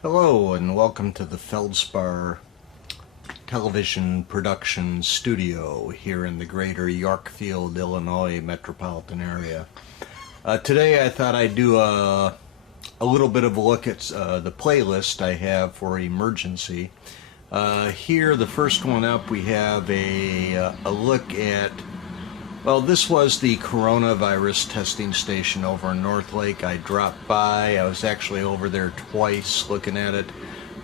Hello and welcome to the Feldspar television production studio here in the greater Yorkfield, Illinois metropolitan area. Today I thought I'd do a little bit of a look at the playlist I have for emergency. Here, the first one up, we have a look at, well, this was the coronavirus testing station over in North Lake. I dropped by. I was actually over there twice looking at it.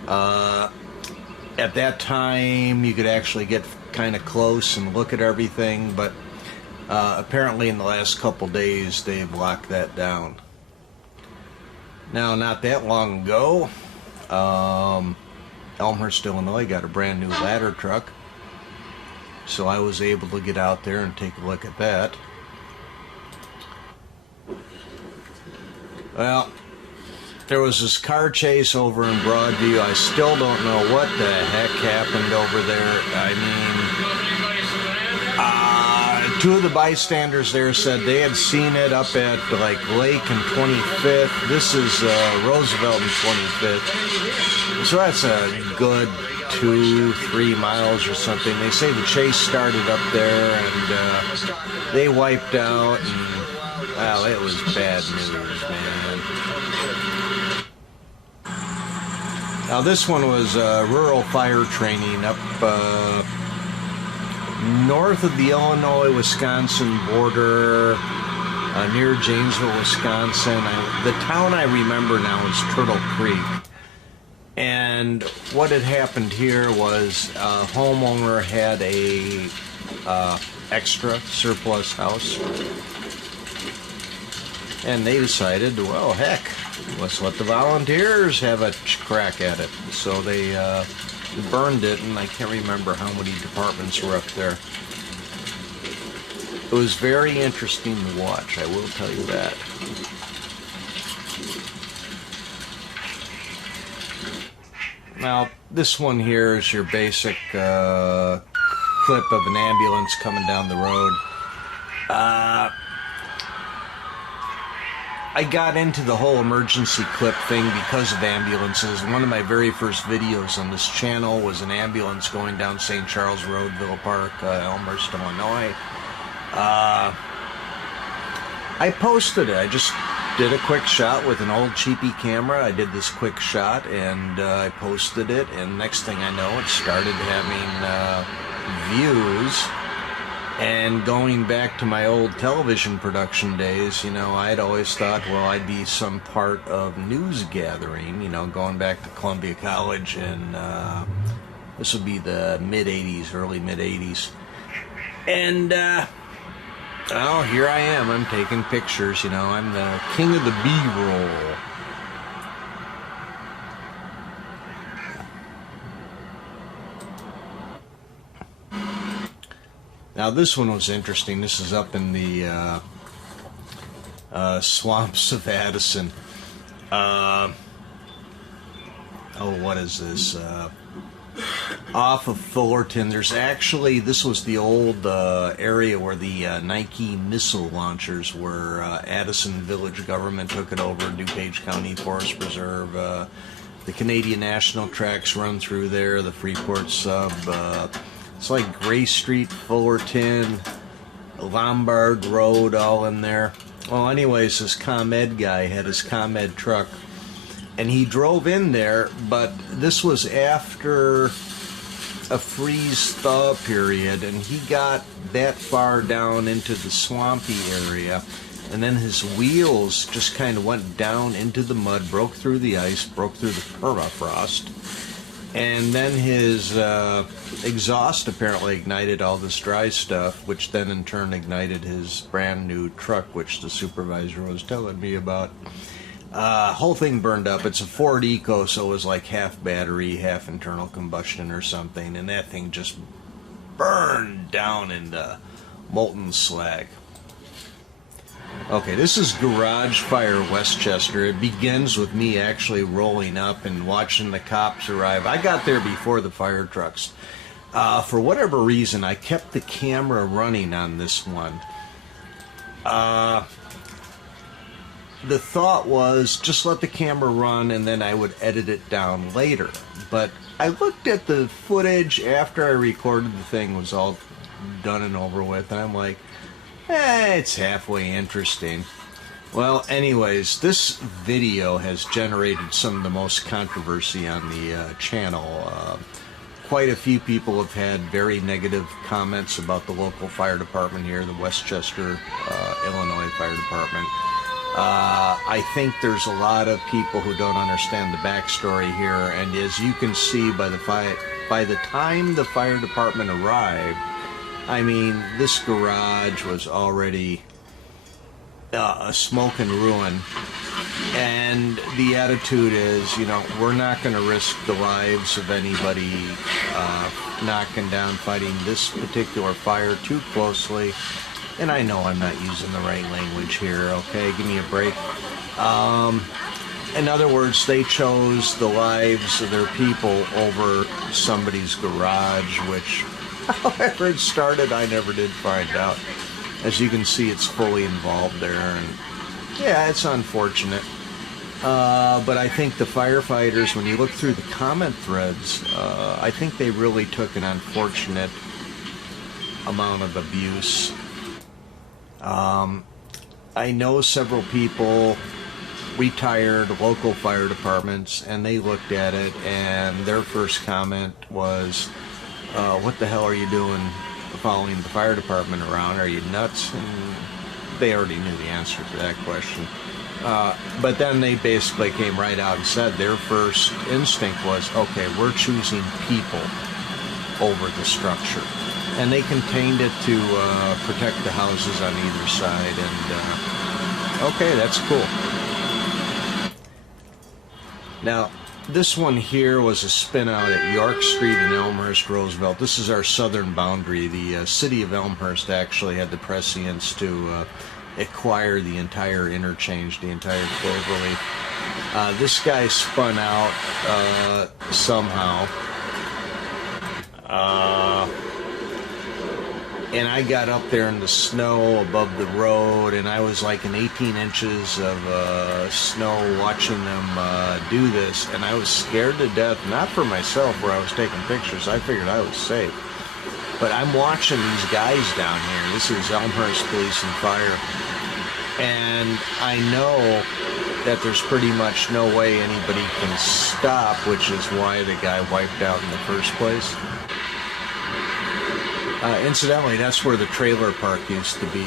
At that time, you could actually get kind of close and look at everything, but apparently in the last couple days, they've locked that down. Now, not that long ago, Elmhurst, Illinois got a brand new ladder truck. So I was able to get out there and take a look at that. Well, there was this car chase over in Broadview. I still don't know what the heck happened over there. I mean, two of the bystanders there said they had seen it up at like Lake and 25th. This is Roosevelt and 25th. So that's a good 2-3 miles or something. They say the chase started up there and they wiped out, and well, it was bad news, man. Now this one was rural fire training up north of the Illinois-Wisconsin border, near Janesville, Wisconsin. The town I remember now is Turtle Creek. And what had happened here was a homeowner had a extra surplus house, and they decided, well, heck, let's let the volunteers have a crack at it. So they burned it, and I can't remember how many departments were up there. It was very interesting to watch, I will tell you that. Now, this one here is your basic clip of an ambulance coming down the road. I got into the whole emergency clip thing because of ambulances. One of my very first videos on this channel was an ambulance going down St. Charles Road, Villa Park, Elmhurst, Illinois. I posted it. I just did a quick shot with an old cheapy camera. I did this quick shot and I posted it, and next thing I know, it started having views. And going back to my old television production days, you know, I'd always thought, well, I'd be some part of news gathering, you know, going back to Columbia College, and this would be the mid-'80s, early mid-'80s. And well, here I am. I'm taking pictures, you know. I'm the king of the B-roll. Now, this one was interesting. This is up in the swamps of Addison. Oh, what is this? Off of Fullerton, there's actually, this was the old area where the Nike missile launchers were. Addison Village government took it over. DuPage County Forest Preserve. The Canadian National tracks run through there. The Freeport sub. It's like Gray Street, Fullerton, Lombard Road, all in there. Well, anyways, this ComEd guy had his ComEd truck, and he drove in there, but this was after a freeze-thaw period, and he got that far down into the swampy area, and then his wheels just kind of went down into the mud, broke through the ice, broke through the permafrost, and then his exhaust apparently ignited all this dry stuff, which then in turn ignited his brand new truck, which the supervisor was telling me about. Whole thing burned up. It's a Ford Eco, so it was like half battery, half internal combustion or something, and that thing just burned down into molten slag. Okay, this is Garage Fire Westchester. It begins with me actually rolling up and watching the cops arrive. I got there before the fire trucks. For whatever reason, I kept the camera running on this one. the thought was just let the camera run and then I would edit it down later. But I looked at the footage after I recorded the thing was all done and over with, and I'm like, it's halfway interesting. Well, anyways, this video has generated some of the most controversy on the channel. Quite a few people have had very negative comments about the local fire department here, the Westchester, Illinois Fire Department. I think there's a lot of people who don't understand the backstory here, and as you can see by the time the fire department arrived, I mean, this garage was already a smoke and ruin, and the attitude is, you know, we're not going to risk the lives of anybody knocking down, fighting this particular fire too closely. And I know I'm not using the right language here, okay? Give me a break. In other words, they chose the lives of their people over somebody's garage, which, however it started, I never did find out. As you can see, it's fully involved there, and yeah, it's unfortunate. But I think the firefighters, when you look through the comment threads, I think they really took an unfortunate amount of abuse. I know several people, retired local fire departments, and they looked at it, and their first comment was, what the hell are you doing following the fire department around? Are you nuts? And they already knew the answer to that question. But then they basically came right out and said their first instinct was, okay, we're choosing people over the structure. And they contained it to protect the houses on either side, and okay, that's cool. Now, this one here was a spin out at York Street in Elmhurst, Roosevelt. This is our southern boundary. The city of Elmhurst actually had the prescience to acquire the entire interchange, the entire cloverleaf. This guy spun out somehow. And I got up there in the snow above the road, and I was like in 18 inches of snow watching them do this, and I was scared to death, not for myself where I was taking pictures. I figured I was safe. But I'm watching these guys down here. This is Elmhurst Police and Fire. And I know that there's pretty much no way anybody can stop, which is why the guy wiped out in the first place. Incidentally, that's where the trailer park used to be,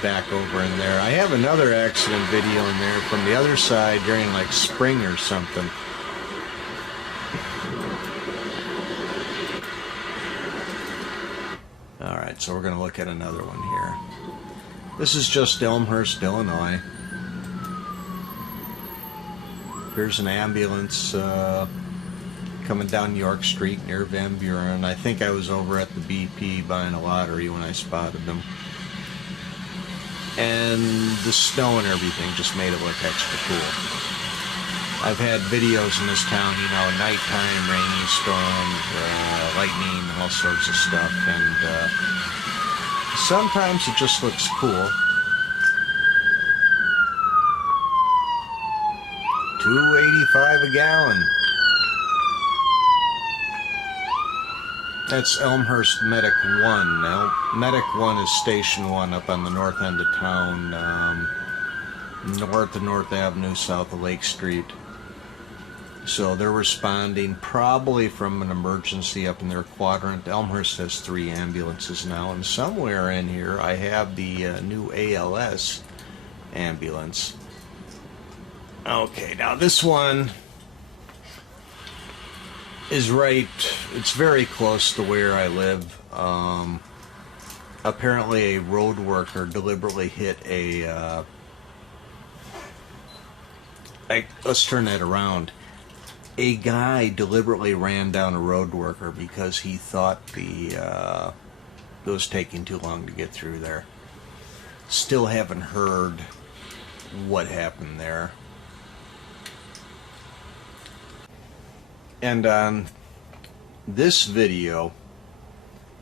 back over in there. I have another accident video in there from the other side during like spring or something. Alright, so we're going to look at another one here. This is just Elmhurst, Illinois. Here's an ambulance coming down York Street near Van Buren. I think I was over at the BP buying a lottery when I spotted them. And the snow and everything just made it look extra cool. I've had videos in this town, you know, nighttime, rainy storms, lightning, all sorts of stuff, and sometimes it just looks cool. $2.85 a gallon. That's Elmhurst Medic 1. Now, Medic 1 is Station 1 up on the north end of town, north of North Avenue, south of Lake Street. So they're responding probably from an emergency up in their quadrant. Elmhurst has 3 ambulances now, and somewhere in here I have the new ALS ambulance. Okay, now this one is right, it's very close to where I live. Apparently a road worker deliberately hit a, let's turn that around. A guy deliberately ran down a road worker because he thought it was taking too long to get through there. Still haven't heard what happened there. And on this video,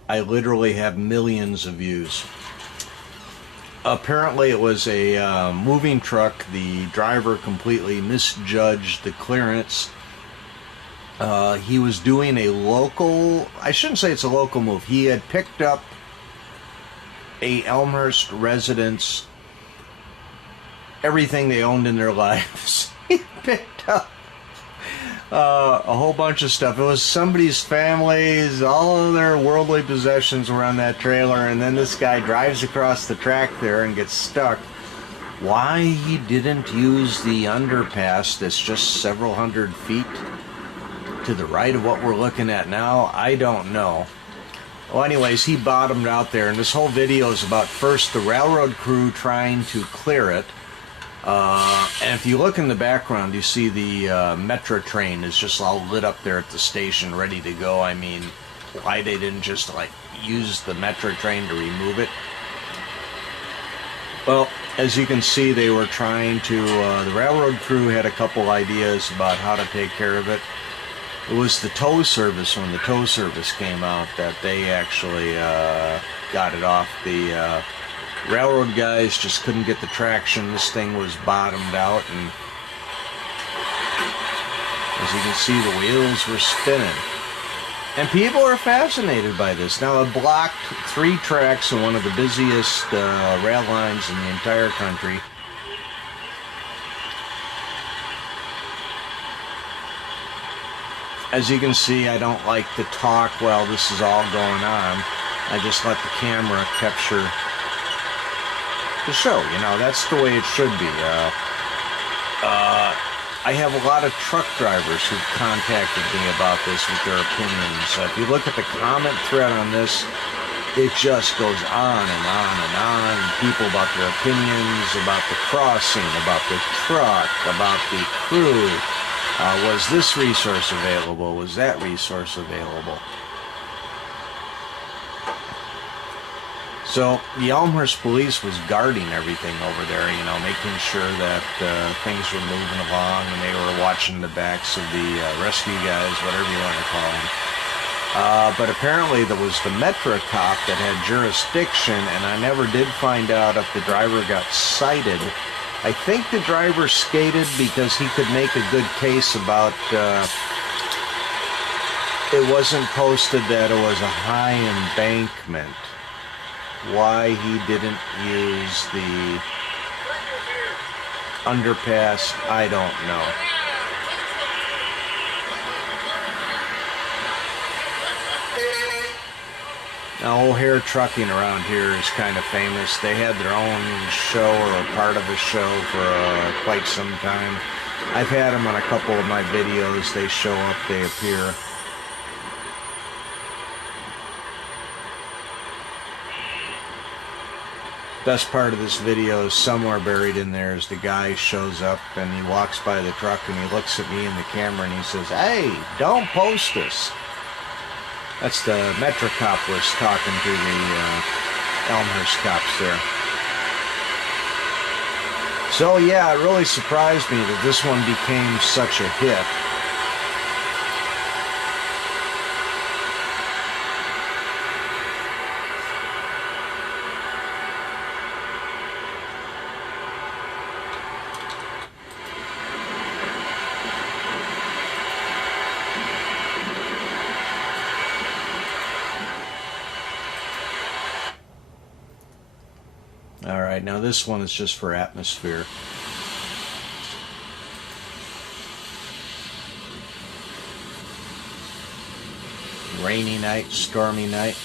I literally have millions of views. Apparently it was a moving truck. The driver completely misjudged the clearance. He was doing a local, I shouldn't say it's a local move. He had picked up a Elmhurst residence, everything they owned in their lives. He picked up a whole bunch of stuff. It was somebody's family's, all of their worldly possessions were on that trailer, and then this guy drives across the track there and gets stuck. Why he didn't use the underpass that's just several hundred feet to the right of what we're looking at now, I don't know. Well, anyways, he bottomed out there, and this whole video is about first the railroad crew trying to clear it. And if you look in the background, you see the metro train is just all lit up there at the station, ready to go. I mean, why they didn't just like use the metro train to remove it? Well, as you can see, they were trying to, the railroad crew had a couple ideas about how to take care of it. It was the tow service, when the tow service came out, that they actually got it off. The railroad guys just couldn't get the traction. This thing was bottomed out, and as you can see, the wheels were spinning. And people are fascinated by this. Now, it blocked 3 tracks on one of the busiest rail lines in the entire country. As you can see, I don't like to talk while this is all going on. I just let the camera capture the show. You know, that's the way it should be. I have a lot of truck drivers who've contacted me about this with their opinions. If you look at the comment thread on this, it just goes on and on and on. People about their opinions, about the crossing, about the truck, about the crew. Was this resource available? Was that resource available? So the Elmhurst police was guarding everything over there, you know, making sure that things were moving along, and they were watching the backs of the rescue guys, whatever you want to call them. But apparently there was the Metro cop that had jurisdiction, and I never did find out if the driver got cited. I think the driver skated because he could make a good case about it wasn't posted that it was a high embankment. Why he didn't use the underpass, I don't know. Now, O'Hare Trucking around here is kind of famous. They had their own show, or a part of a show, for quite some time. I've had them on a couple of my videos. They show up, they appear. Best part of this video is somewhere buried in there is the guy shows up and he walks by the truck and he looks at me in the camera and he says, "Hey, don't post this." That's the Metro cop was talking to the Elmhurst cops there. So yeah, it really surprised me that this one became such a hit. Alright, now this one is just for atmosphere. Rainy night, stormy night,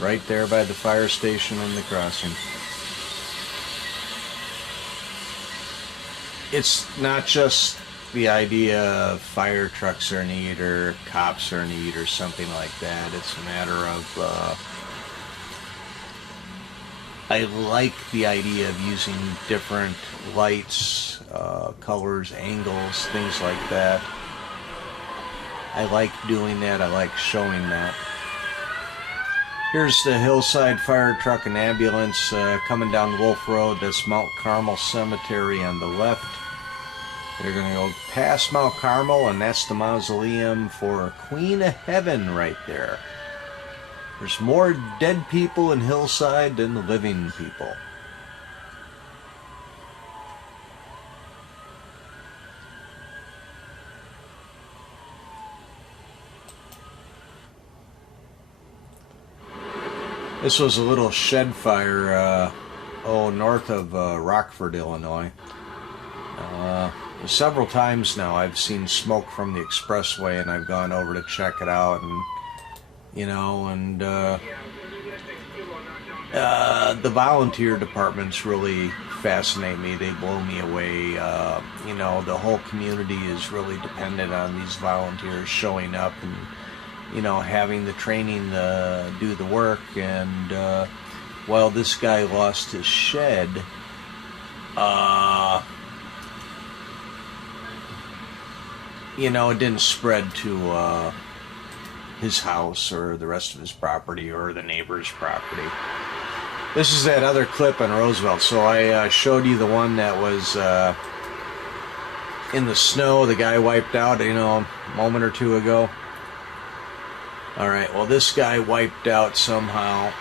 right there by the fire station and the crossing. It's not just the idea of fire trucks are neat or cops are neat or something like that. It's a matter of I like the idea of using different lights, colors, angles, things like that. I like doing that. I like showing that. Here's the Hillside Fire Truck and Ambulance coming down Wolf Road. That's Mount Carmel Cemetery on the left. They're going to go past Mount Carmel, and that's the mausoleum for Queen of Heaven right there. There's more dead people in Hillside than living people. This was a little shed fire, north of Rockford, Illinois. Several times now I've seen smoke from the expressway, and I've gone over to check it out, and the volunteer departments really fascinate me. They blow me away. The whole community is really dependent on these volunteers showing up and having the training to do the work. And while this guy lost his shed, it didn't spread to his house or the rest of his property or the neighbor's property. This is that other clip on Roosevelt. So I showed you the one that was in the snow. The guy wiped out, a moment or two ago. Alright, well, this guy wiped out somehow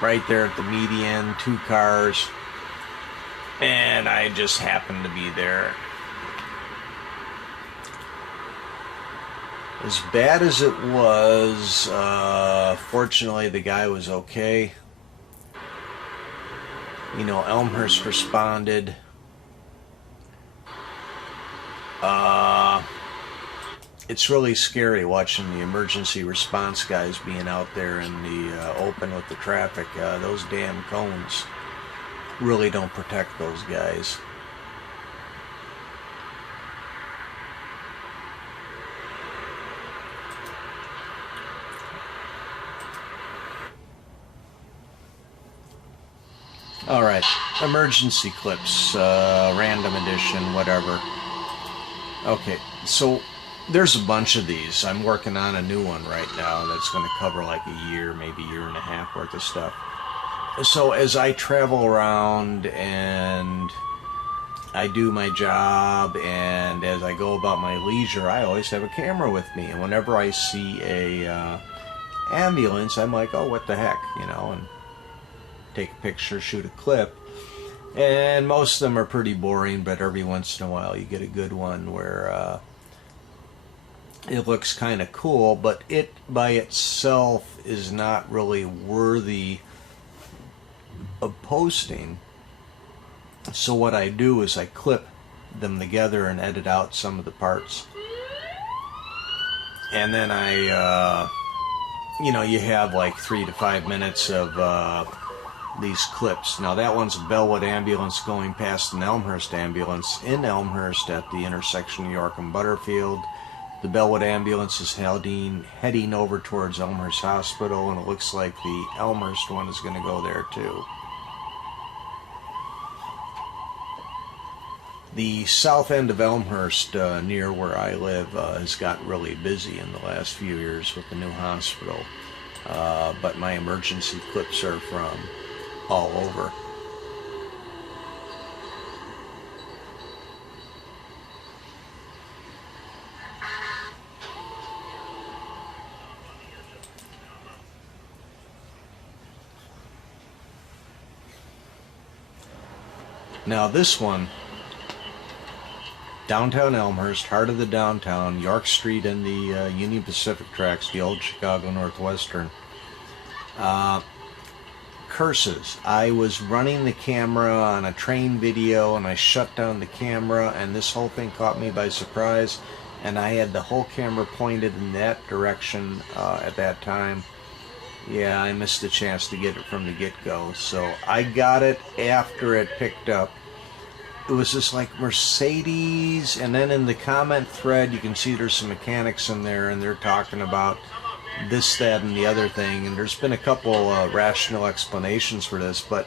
right there at the median, 2 cars, and I just happened to be there. As bad as it was, fortunately the guy was okay. Elmhurst responded. It's really scary watching the emergency response guys being out there in the open with the traffic. Those damn cones really don't protect those guys. Alright, emergency clips, random edition, whatever. Okay, so there's a bunch of these. I'm working on a new one right now that's going to cover like a year, maybe a year and a half worth of stuff. So as I travel around and I do my job, and as I go about my leisure, I always have a camera with me. And whenever I see a ambulance, I'm like, oh, what the heck, and take a picture, shoot a clip. And most of them are pretty boring, but every once in a while you get a good one where it looks kind of cool, but it by itself is not really worthy of posting. So what I do is I clip them together and edit out some of the parts. And then I, you have like 3 to 5 minutes of these clips. Now that one's a Bellwood ambulance going past an Elmhurst ambulance in Elmhurst at the intersection of York and Butterfield. The Bellwood ambulance is heading over towards Elmhurst Hospital, and it looks like the Elmhurst one is going to go there too. The south end of Elmhurst, near where I live, has gotten really busy in the last few years with the new hospital. But my emergency clips are from all over. Now this one, downtown Elmhurst, heart of the downtown, York Street and the Union Pacific tracks, the old Chicago Northwestern. Curses. I was running the camera on a train video, and I shut down the camera, and this whole thing caught me by surprise, and I had the whole camera pointed in that direction at that time. Yeah, I missed the chance to get it from the get-go, so I got it after it picked up. It was just like Mercedes, and then in the comment thread you can see there's some mechanics in there, and they're talking about this, that, and the other thing, and there's been a couple rational explanations for this, but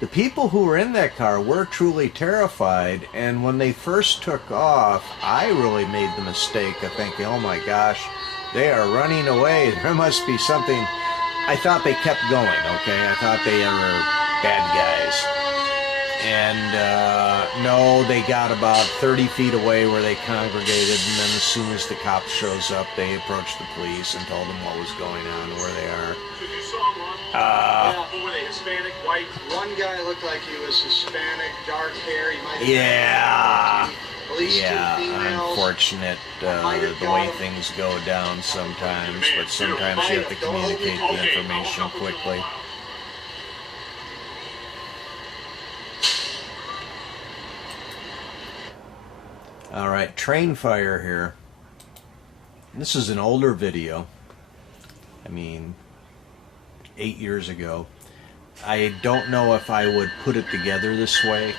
the people who were in that car were truly terrified, and when they first took off, I really made the mistake of thinking, oh my gosh, they are running away, there must be something. I thought they kept going, okay? I thought they were bad guys. And no, they got about 30 feet away where they congregated, and then as soon as the cop shows up, they approached the police and told them what was going on and where they are. Who were they, Hispanic, white? One guy looked like he was Hispanic, dark hair. He might have Yeah. at least Yeah, two females. unfortunate the way things go down sometimes, but sometimes you have to communicate the information quickly. Alright, train fire here. This is an older video. I mean, 8 years ago. I don't know if I would put it together this way,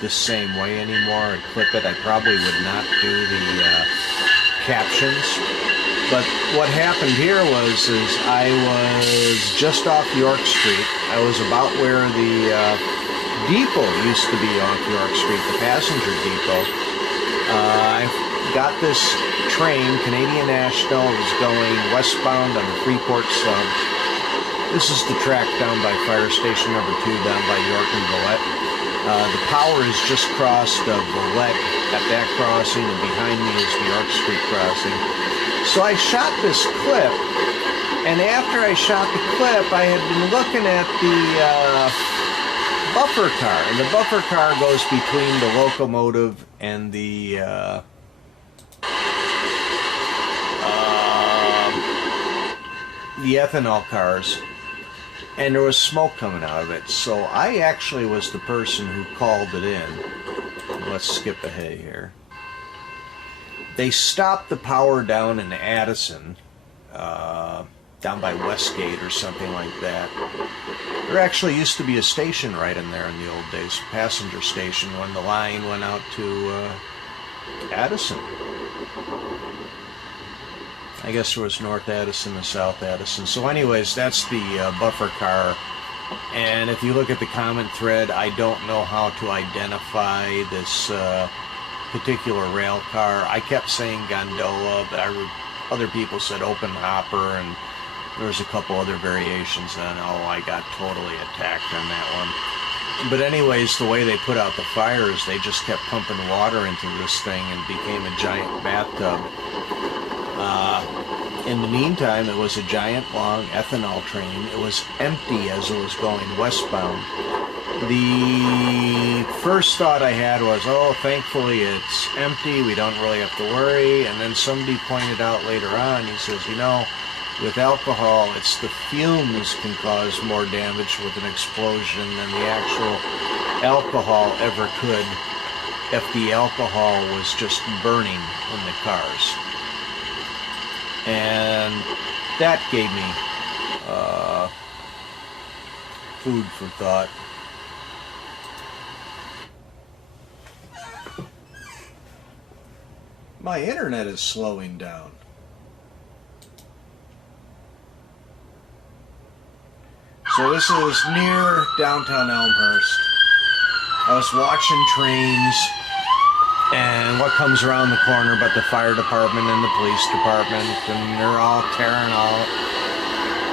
this same way anymore, and clip it. I probably would not do the captions. But what happened here was I was just off York Street. I was about where the depot used to be off York Street, the passenger depot. I got this train, Canadian National, was going westbound on the Freeport sub. This is the track down by Fire Station number 2, down by York and Villette. The power is just crossed Villette at that crossing, and behind me is the York Street crossing. So I shot this clip, and after I shot the clip, I had been looking at the buffer car, and the buffer car goes between the locomotive and the ethanol cars, and there was smoke coming out of it. So I actually was the person who called it in. Let's skip ahead here. They stopped the power down in Addison, down by Westgate or something like that. There actually used to be a station right in there in the old days, a passenger station, when the line went out to Addison. I guess there was North Addison and South Addison. So anyways, that's the buffer car. And if you look at the comment thread, I don't know how to identify this particular rail car. I kept saying gondola, but other people said open hopper, and there was a couple other variations, and I got totally attacked on that one. But anyways, the way they put out the fires, they just kept pumping water into this thing and became a giant bathtub. In the meantime, it was a giant long ethanol train. It was empty as it was going westbound. The first thought I had was, oh, thankfully it's empty, we don't really have to worry. And then somebody pointed out later on, he says, you know, with alcohol, it's the fumes can cause more damage with an explosion than the actual alcohol ever could if the alcohol was just burning in the cars. And that gave me food for thought. My internet is slowing down. So this is near downtown Elmhurst. I was watching trains, and what comes around the corner but the fire department and the police department, and they're all tearing out.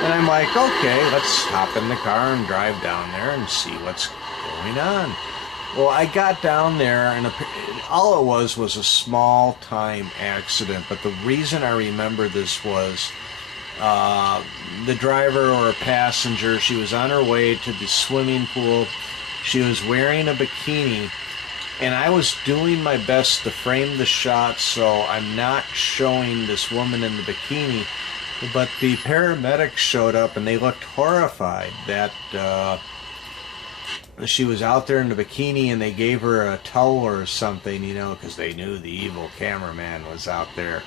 And I'm like, okay, let's hop in the car and drive down there and see what's going on. Well, I got down there, and all it was a small-time accident. But the reason I remember this was the driver or a passenger, she was on her way to the swimming pool. She was wearing a bikini, and I was doing my best to frame the shot so I'm not showing this woman in the bikini. But the paramedics showed up, and they looked horrified that she was out there in the bikini, and they gave her a towel or something, you know, because they knew the evil cameraman was out there.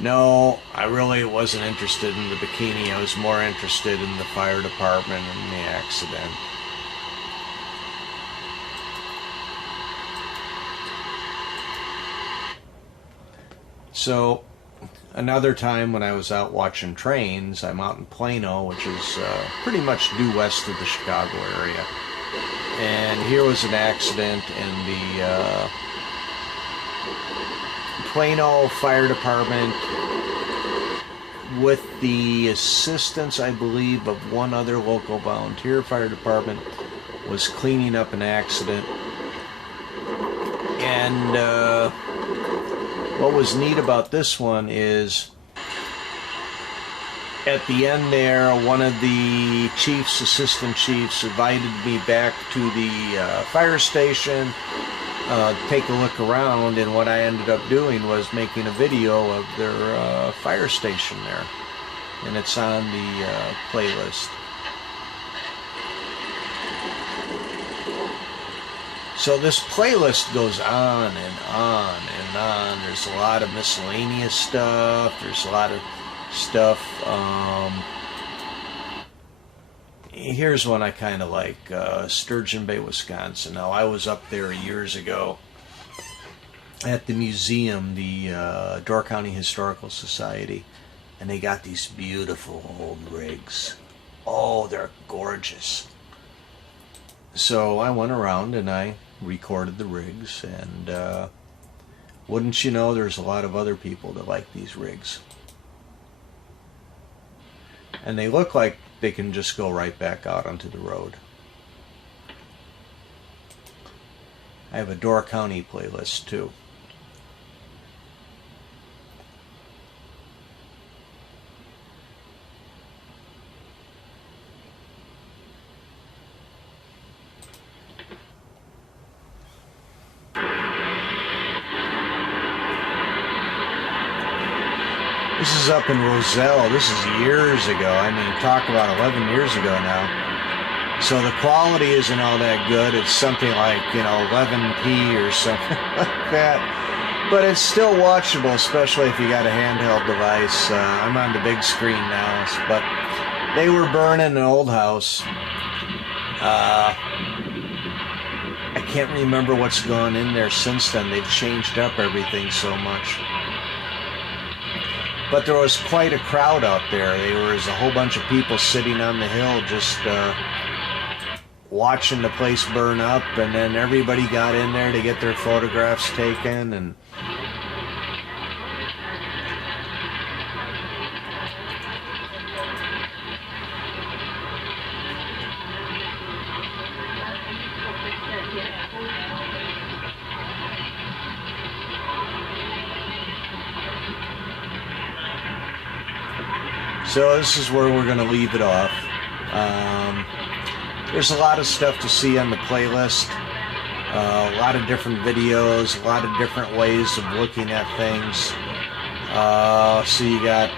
No, I really wasn't interested in the bikini. I was more interested in the fire department and the accident. So, another time when I was out watching trains, I'm out in Plano, which is pretty much due west of the Chicago area. And here was an accident in the Plano Fire Department with the assistance, I believe, of one other local volunteer fire department was cleaning up an accident. And what was neat about this one is at the end there, one of the chiefs, assistant chiefs, invited me back to the fire station, take a look around, and what I ended up doing was making a video of their fire station there, and it's on the playlist. So this playlist goes on and on and on. There's a lot of miscellaneous stuff. There's a lot of stuff. Here's one I kind of like, Sturgeon Bay, Wisconsin. Now, I was up there years ago at the museum, the Door County Historical Society, and they got these beautiful old rigs. Oh, they're gorgeous. So I went around and I recorded the rigs, and wouldn't you know, there's a lot of other people that like these rigs. And they look like they can just go right back out onto the road. I have a Door County playlist too. This is up in Roselle. This is years ago. I mean, talk about 11 years ago now. So the quality isn't all that good. It's something like, 11p or something like that. But it's still watchable, especially if you got a handheld device. I'm on the big screen now. But they were burning an old house. I can't remember what's gone in there since then. They've changed up everything so much. But there was quite a crowd out there. There was a whole bunch of people sitting on the hill just watching the place burn up, and then everybody got in there to get their photographs taken. And so this is where we're going to leave it off. There's a lot of stuff to see on the playlist. A lot of different videos, a lot of different ways of looking at things. So you got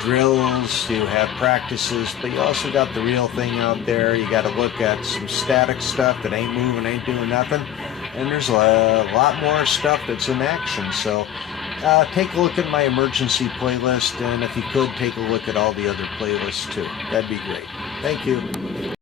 drills, you have practices, but you also got the real thing out there. You got to look at some static stuff that ain't moving, ain't doing nothing. And there's a lot more stuff that's in action. So take a look at my emergency playlist, and if you could, take a look at all the other playlists too. That'd be great. Thank you.